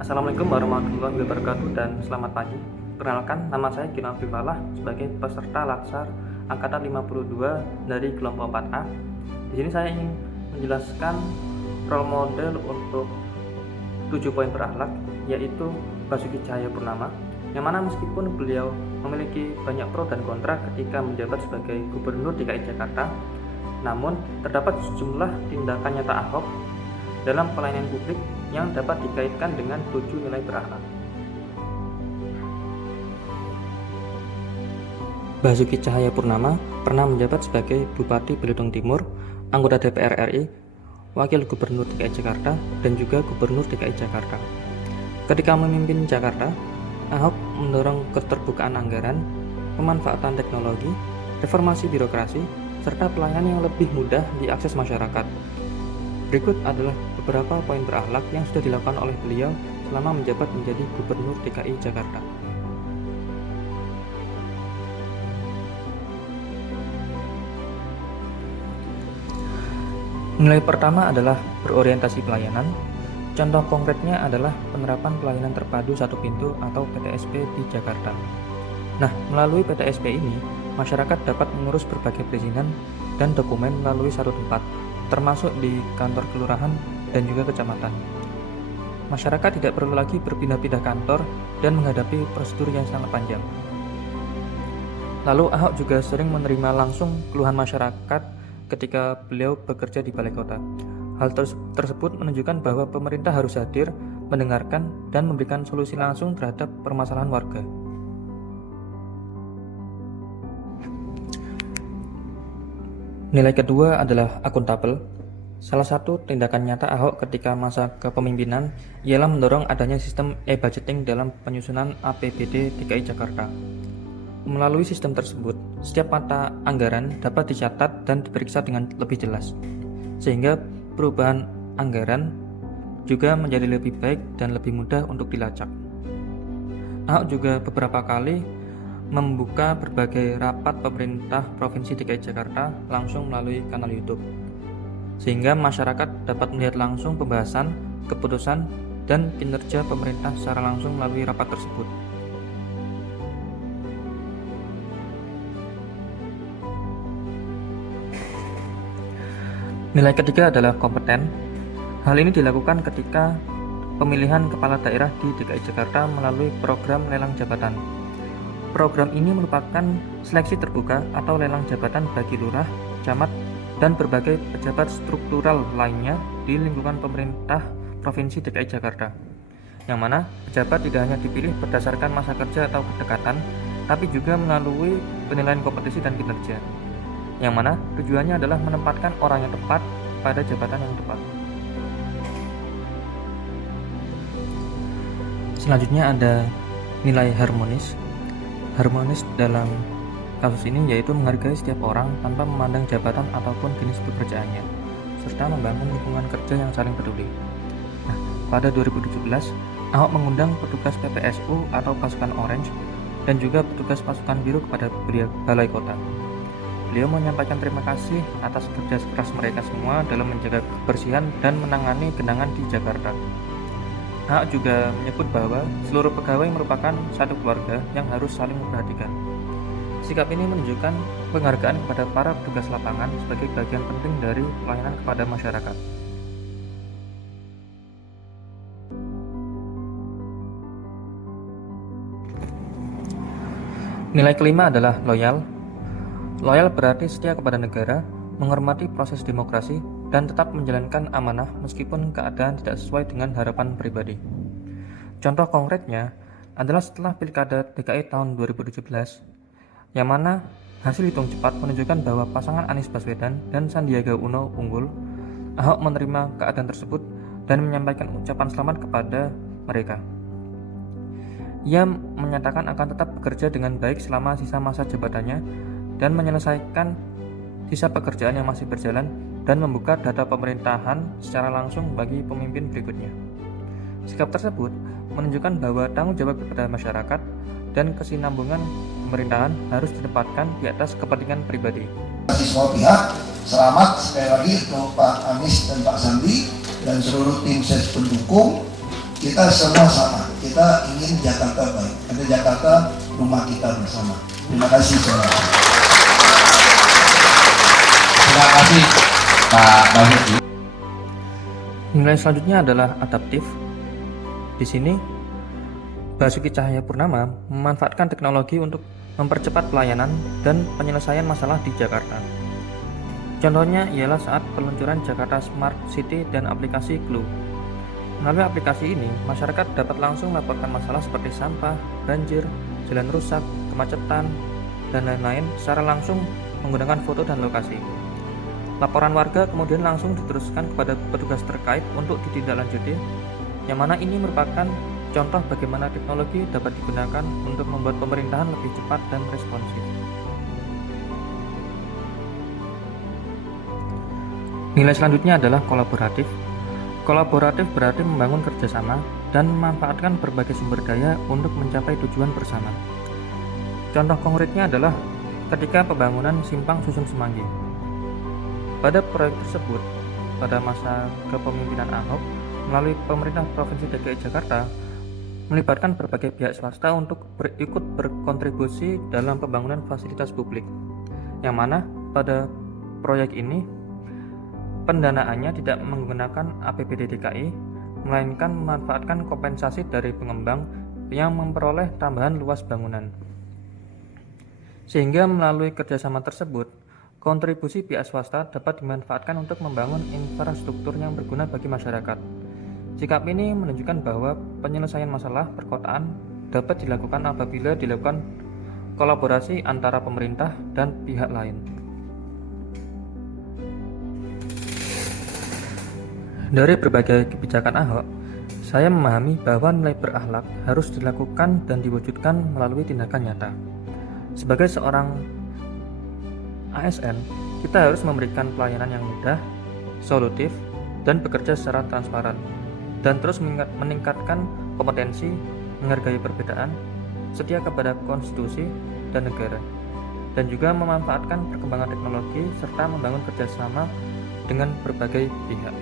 Assalamualaikum warahmatullahi wabarakatuh dan selamat pagi. Perkenalkan, nama saya Gino Abifalah sebagai peserta Latsar Angkatan 52 dari kelompok 4A. Di sini saya ingin menjelaskan role model untuk 7 poin berakhlak, yaitu Basuki Cahayapurnama, yang mana meskipun beliau memiliki banyak pro dan kontra ketika menjabat sebagai Gubernur DKI Jakarta, namun terdapat sejumlah tindakan nyata Ahok dalam pelayanan publik yang dapat dikaitkan dengan 7 nilai berakhlak. Basuki Cahayapurnama pernah menjabat sebagai Bupati Belitung Timur, anggota DPR RI, Wakil Gubernur DKI Jakarta, dan juga Gubernur DKI Jakarta. Ketika memimpin Jakarta, Ahok mendorong keterbukaan anggaran, pemanfaatan teknologi, reformasi birokrasi, serta pelayanan yang lebih mudah diakses masyarakat. Berikut adalah beberapa poin berakhlak yang sudah dilakukan oleh beliau selama menjabat menjadi Gubernur DKI Jakarta. Nilai pertama adalah berorientasi pelayanan. Contoh konkretnya adalah penerapan pelayanan terpadu satu pintu atau PTSP di Jakarta. Nah, melalui PTSP ini, masyarakat dapat mengurus berbagai perizinan dan dokumen melalui satu tempat, termasuk di kantor kelurahan dan juga kecamatan. Masyarakat tidak perlu lagi berpindah-pindah kantor dan menghadapi prosedur yang sangat panjang. Lalu Ahok juga sering menerima langsung keluhan masyarakat ketika beliau bekerja di balai kota. Hal tersebut menunjukkan bahwa pemerintah harus hadir, mendengarkan, dan memberikan solusi langsung terhadap permasalahan warga. Nilai kedua adalah akuntabel. Salah satu tindakan nyata Ahok ketika masa kepemimpinan ialah mendorong adanya sistem e-budgeting dalam penyusunan APBD DKI Jakarta. Melalui sistem tersebut, setiap mata anggaran dapat dicatat dan diperiksa dengan lebih jelas, sehingga perubahan anggaran juga menjadi lebih baik dan lebih mudah untuk dilacak. Ahok juga beberapa kali membuka berbagai rapat pemerintah Provinsi DKI Jakarta langsung melalui kanal YouTube, sehingga masyarakat dapat melihat langsung pembahasan, keputusan, dan kinerja pemerintah secara langsung melalui rapat tersebut. Nilai ketiga adalah kompeten. Hal ini dilakukan ketika pemilihan kepala daerah di DKI Jakarta melalui program lelang jabatan. Program ini merupakan seleksi terbuka atau lelang jabatan bagi lurah, camat, dan berbagai pejabat struktural lainnya di lingkungan pemerintah Provinsi DKI Jakarta, yang mana pejabat tidak hanya dipilih berdasarkan masa kerja atau kedekatan, tapi juga melalui penilaian kompetisi dan kinerja, yang mana tujuannya adalah menempatkan orang yang tepat pada jabatan yang tepat. Selanjutnya ada nilai harmonis. Harmonis dalam kasus ini yaitu menghargai setiap orang tanpa memandang jabatan ataupun jenis pekerjaannya, serta membangun lingkungan kerja yang saling peduli. Nah, pada 2017, Ahok mengundang petugas PPSU atau pasukan Orange dan juga petugas pasukan biru kepada balai kota. Beliau menyampaikan terima kasih atas kerja keras mereka semua dalam menjaga kebersihan dan menangani genangan di Jakarta. Ahok juga menyebut bahwa seluruh pegawai merupakan satu keluarga yang harus saling memperhatikan. Sikap ini menunjukkan penghargaan kepada para petugas lapangan sebagai bagian penting dari pelayanan kepada masyarakat. Nilai kelima adalah loyal. Loyal berarti setia kepada negara, menghormati proses demokrasi, dan tetap menjalankan amanah meskipun keadaan tidak sesuai dengan harapan pribadi. Contoh konkretnya adalah setelah Pilkada DKI tahun 2017, yang mana hasil hitung cepat menunjukkan bahwa pasangan Anies Baswedan dan Sandiaga Uno unggul. Ahok menerima keadaan tersebut dan menyampaikan ucapan selamat kepada mereka. Ia menyatakan akan tetap bekerja dengan baik selama sisa masa jabatannya dan menyelesaikan sisa pekerjaan yang masih berjalan dan membuka data pemerintahan secara langsung bagi pemimpin berikutnya. Sikap tersebut menunjukkan bahwa tanggung jawab kepada masyarakat dan kesinambungan pemerintahan harus ditempatkan di atas kepentingan pribadi. Semua pihak, selamat sekali lagi untuk Pak Anies dan Pak Sandi dan seluruh tim ses pendukung Kita semua sama, kita ingin Jakarta baik, karena Jakarta rumah kita bersama. Terima kasih semua. Terima kasih Pak Basuki. Nilai selanjutnya adalah adaptif. Di sini, Basuki Cahayapurnama memanfaatkan teknologi untuk mempercepat pelayanan dan penyelesaian masalah di Jakarta. Contohnya ialah saat peluncuran Jakarta Smart City dan aplikasi Clue. Melalui aplikasi ini, masyarakat dapat langsung melaporkan masalah seperti sampah, banjir, jalan rusak, kemacetan, dan lain-lain secara langsung menggunakan foto dan lokasi. Laporan warga kemudian langsung diteruskan kepada petugas terkait untuk ditindaklanjuti, yang mana ini merupakan contoh bagaimana teknologi dapat digunakan untuk membuat pemerintahan lebih cepat dan responsif. Nilai selanjutnya adalah kolaboratif. Kolaboratif berarti membangun kerjasama dan memanfaatkan berbagai sumber daya untuk mencapai tujuan bersama. Contoh konkretnya adalah ketika pembangunan Simpang Susun Semanggi. Pada proyek tersebut, pada masa kepemimpinan Ahok, melalui pemerintah Provinsi DKI Jakarta, melibatkan berbagai pihak swasta untuk ikut berkontribusi dalam pembangunan fasilitas publik, yang mana pada proyek ini pendanaannya tidak menggunakan APBD DKI, melainkan memanfaatkan kompensasi dari pengembang yang memperoleh tambahan luas bangunan. Sehingga melalui kerjasama tersebut, kontribusi pihak swasta dapat dimanfaatkan untuk membangun infrastruktur yang berguna bagi masyarakat. Sikap ini menunjukkan bahwa penyelesaian masalah perkotaan dapat dilakukan apabila dilakukan kolaborasi antara pemerintah dan pihak lain. Dari berbagai kebijakan Ahok, saya memahami bahwa nilai berakhlak harus dilakukan dan diwujudkan melalui tindakan nyata. Sebagai seorang ASN, kita harus memberikan pelayanan yang mudah, solutif, dan bekerja secara transparan, dan terus meningkatkan kompetensi, menghargai perbedaan, setia kepada konstitusi dan negara, dan juga memanfaatkan perkembangan teknologi serta membangun kerjasama dengan berbagai pihak.